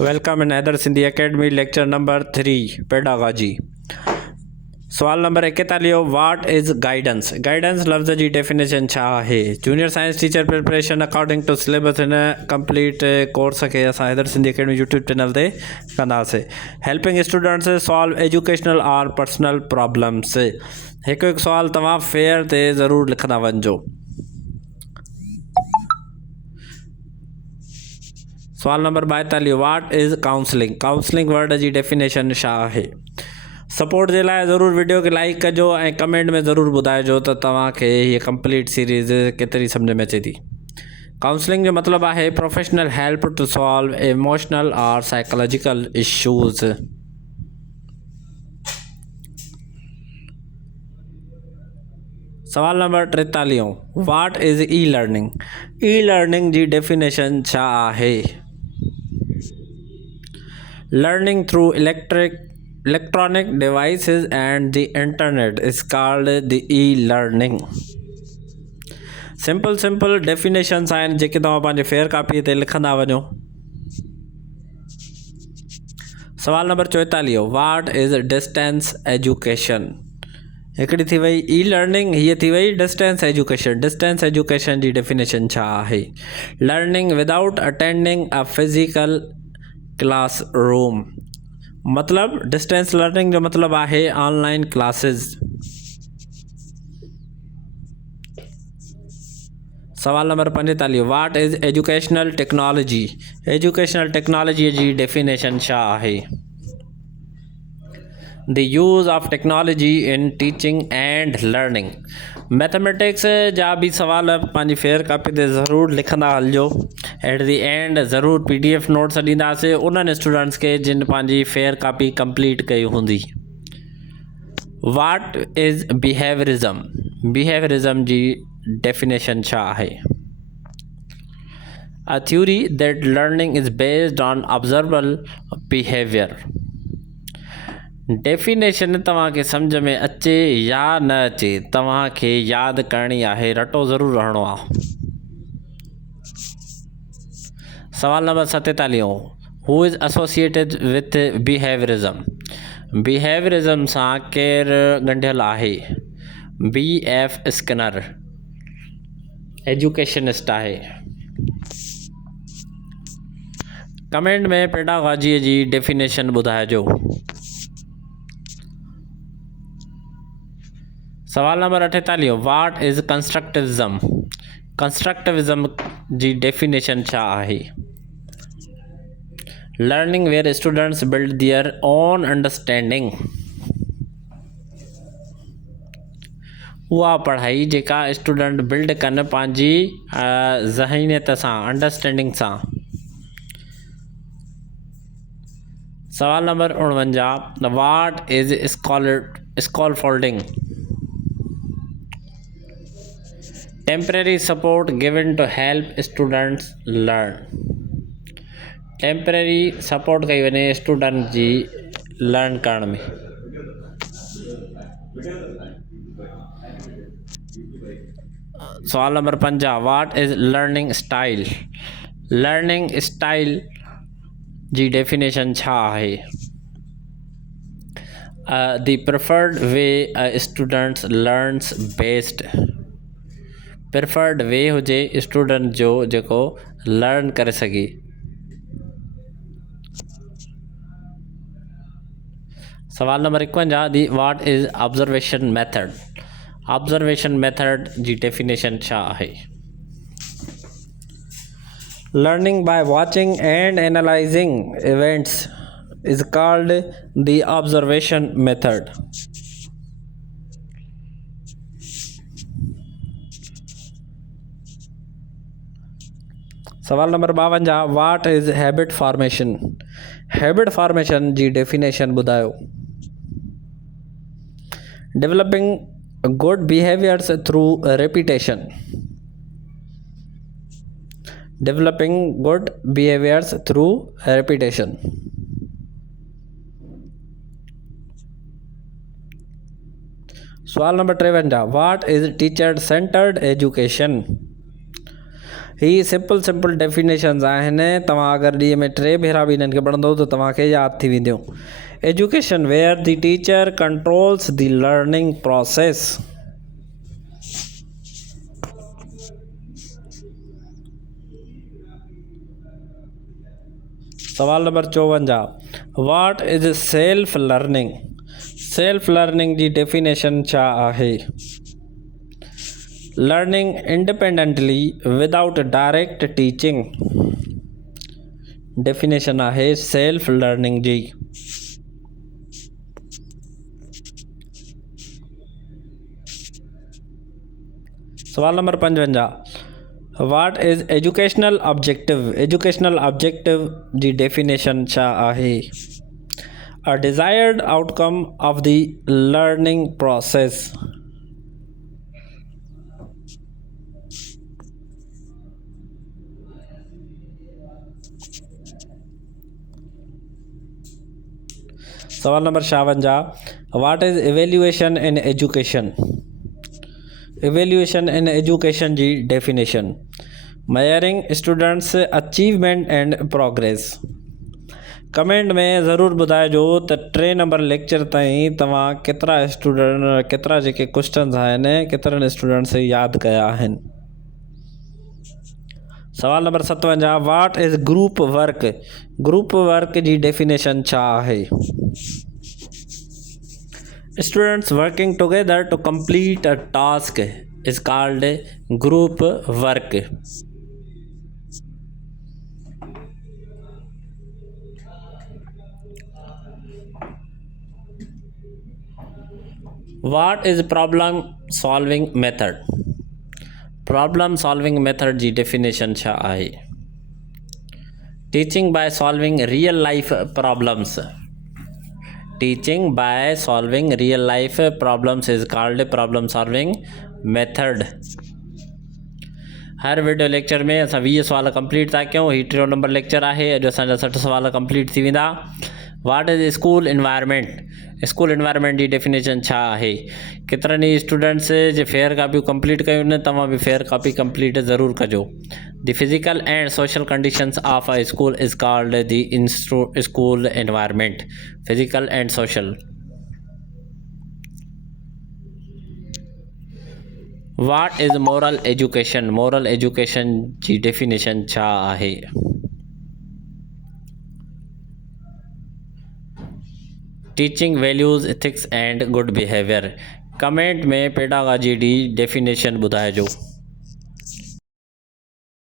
Welcome in Hyder Sindhi Academy lecture number 3 pedagogy. सवाल number 41 what is guidance. Guidance लफ़्ज़ जी definition छा आहे। Junior science teacher preparation according to syllabus हिन complete course खे असां Haider Sindhi Academy YouTube channel ते कंदासीं। हेल्पिंग स्टूडेंट्स सॉल्व एजुकेशनल और पर्सनल प्रॉब्लम्स। हिकु हिकु सवाल तव्हां फेयर ते ज़रूरु लिखंदा वञिजो। सवाल number 42 what is counselling. Counselling word जी डेफिनेशन छा आहे। सपोर्ट जे लाइ ज़रूरु वीडियो खे लाइक कजो ऐं कमेंट में ज़रूरु ॿुधाइजो त तव्हांखे हीअ कंप्लीट सीरीज़ केतिरी सम्झ में अचे थी। काउंसलिंग जो मतिलबु आहे professional help to solve emotional और साइकोलॉजिकल इश्यूज़। सवाल number 43 what is e-learning. E-learning जी डेफिनेशन छा आहे। Learning through electronic devices and the internet is called the e-learning. Simple definitions आहिनि जेके तव्हां पंहिंजे फेयर कापीअ ते लिखंदा वञो। सवाल number 44 what is distance education. हिकिड़ी थी वई ई लर्निंग, हीअ थी वई डिस्टेंस एजुकेशन। डिस्टेंस एजुकेशन जी डेफिनेशन छा आहे। Learning without attending a physical classroom. मतलब डिस्टेंस लर्निंग जो मतलब आहे ऑनलाइन क्लासेस। सवाल number 45 what is educational technology. Educational technology जी डेफिनेशन छा आहे। The use of technology in teaching and learning. Mathematics जा भी सवाल पंहिंजी फेयर कापी ते ज़रूरु लिखंदा हलिजो। एट दी एंड ज़रूरु PDF नोट्स ॾींदासीं उन्हनि स्टूडेंट्स खे जिन पंहिंजी फेयर कापी कंप्लीट कई हूंदी। What is behaviourism. बिहेवियरिज़म जी डेफिनेशन छा आहे। A theory that learning is based on observable behaviour. Definition तव्हांखे सम्झ में अचे या न अचे तव्हांखे यादि करणी आहे, रटो ज़रूरु रहणो आहे। सवाल number 47 who is associated with behaviourism. Behaviourism सां केरु ॻंढियल आहे। BF स्किनर एजुकेशनिस्ट आहे। कमेंट में पेडागॉजी जी डेफिनेशन ॿुधाइजो। सवाल number 48 what is constructivism. Constructivism जी डेफिनेशन छा आहे। Learning where students build their own understanding. उहा पढ़ाई जेका स्टूडेंट बिल्ड कनि पंहिंजी ज़हनियत सां, अंडरस्टैंडिंग सां। सवाल number 49 what is scaffolding. Temporary support given to help students learn. Temporary support कई वञे स्टूडेंट जी लर्न करण में। सवाल number 50 what is learning style. Learning style जी डेफिनेशन छा आहे। The preferred way students learns based. Preferred way हुजे स्टूडेंट जो जेको लर्न करे सघे। सवाल नंबर 51 दी what is observation method. Observation method जी डेफिनेशन छा आहे। Learning by watching and analysing events is called the observation method. सवाल number 52 what is habit formation. Habit formation जी डेफिनेशन ॿुधायो। Developing good behaviours through repetition. Developing good behaviours through repetition. सवाल number 53 what is teacher centred education. ही simple definitions आहिनि। तव्हां अगरि ॾींहं में 3 भेरा बि इन्हनि खे पढ़ंदो त तव्हांखे यादि थी वेंदियूं। Education where the teacher controls the learning process. सवाल number 54, what is self learning. Self learning जी डेफिनेशन छा आहे? Learning independently without direct teaching. Definition आहे सेल्फ लर्निंग जी। सवाल number 55, what is educational objective. Educational objective जी definition छा आहे? A desired outcome of the learning process. सवाल number 56, what is evaluation in education. Evaluation in education जी definition, measuring students achievement and progress. Comment में ज़रूरु ॿुधाइजो त 3 number lecture ताईं तव्हां केतिरा जेके क्वेश्चन्स आहिनि केतिरनि स्टूडेंट्स यादि कया आहिनि। सवाल number 57, what is group work. Group work जी डेफिनेशन छा आहे? Students working together to complete a task is called group work. What is problem solving method. Problem solving method जी डेफिनेशन छा आहे? Teaching by solving real life problems. Teaching by solving real life problems is called problem solving method. हर video lecture में असां 20 सवाल कंप्लीट था कयूं। ही 3 number lecture आहे। अॼु असांजा 60 सवाल कंप्लीट थी वेंदा। What is school environment. School environment जी डेफिनेशन छा आहे? केतिरनि ई स्टूडेंट्स जे फेयर कापियूं कंप्लीट कयूं आहिनि। तव्हां बि फेयर कापी कंप्लीट ज़रूरु कजो। The physical and social conditions of a school is called the school environment. Physical and social. What is moral education. Moral education जी डेफिनेशन छा आहे? Teaching values ethics and good behaviour. Comment में pedagogy जी definition ॿुधाइजो।